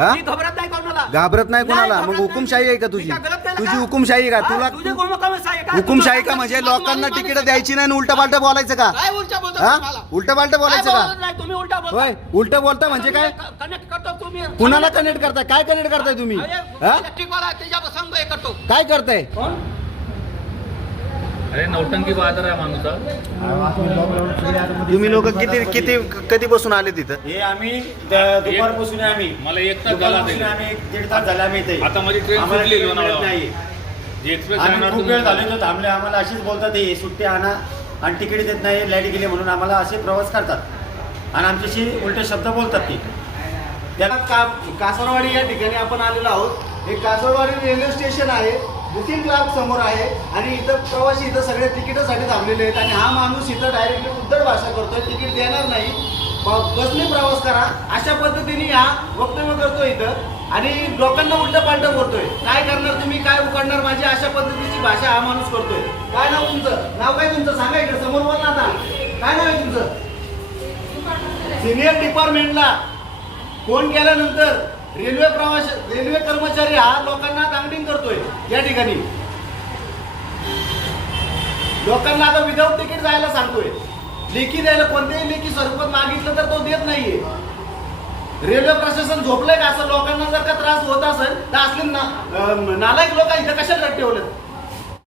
हा? मी घबरत नाही कोणाला. घाबरत नाही कोणाला? घाबरत मग. हुकुमशाही आहे का तुझी? तुझी? हुकुमशाही आहे का? तुला हुकुमशाही का? म्हणजे लोकांना तिकीट द्यायची नाही उलट पालट बोलायचं का? काय उलटा हा? पालट बोलायचं का? होय उलट बोलता म्हणजे काय? कुणाला कनेक्ट करताय? काय कनेक्ट करताय तुम्ही? काय करताय? अरे नौटंकी बहादर आहे माणूस हा. तुम्ही लोक किती किती कधी बसून आले तिथं? हे आम्ही द- दुपारपासून आहे आम्ही. मला एक तास झाला दुपारपासून. आम्ही एक दीड तास झाला आम्ही इथे. आता माझी ट्रेन आम्हाला सुटली मिळत. नाही जी एक्सप्रेस आम्ही जाणार खूप वेळ झाले तर थांबले. आम्हाला असेच बोलतात हे सुट्टी आणा आणि तिकीट देत नाही लाइट गेली म्हणून आम्हाला असे प्रवास करतात. आणि आमच्याशी उलटे शब्द बोलतात ते. त्याला का कासरवाडी या ठिकाणी आपण आलेलो आहोत. हे कासरवाडी रेल्वे स्टेशन आहे बुकिंग क्लार्क समोर आहे आणि इथं प्रवासी इथं सगळे तिकिटासाठी थांबलेले आहेत आणि हा माणूस इथं डायरेक्टली उद्धट भाषा करतोय तिकीट देणार नाही. बसने प्रवास करा अशा पद्धतीने हा वक्तव्य करतो इथं आणि लोकांना उलट पालट करतोय काय करणार तुम्ही काय उकडणार माझी अशा पद्धतीची भाषा हा माणूस करतोय. काय नाव तुमचं? नाव काय तुमचं? सांगा इकडे समोर बोल ना आता. काय नाव आहे तुमचं? सिनियर डिपार्टमेंटला फोन केल्यानंतर रेल्वे प्रवास रेल्वे कर्मचारी हा लोकांना दांगडिंग करतोय या ठिकाणी. लोकांना आता विदाऊट तिकीट जायला सांगतोय. लेखी द्यायला कोणत्याही लेखी स्वरूपात मागितलं तर तो देत नाहीये. रेल्वे प्रशासन झोपलंय का असं लोकांना जर का त्रास होत असेल तर असले ना नालायक लोक इथं कशाला ठेवलेत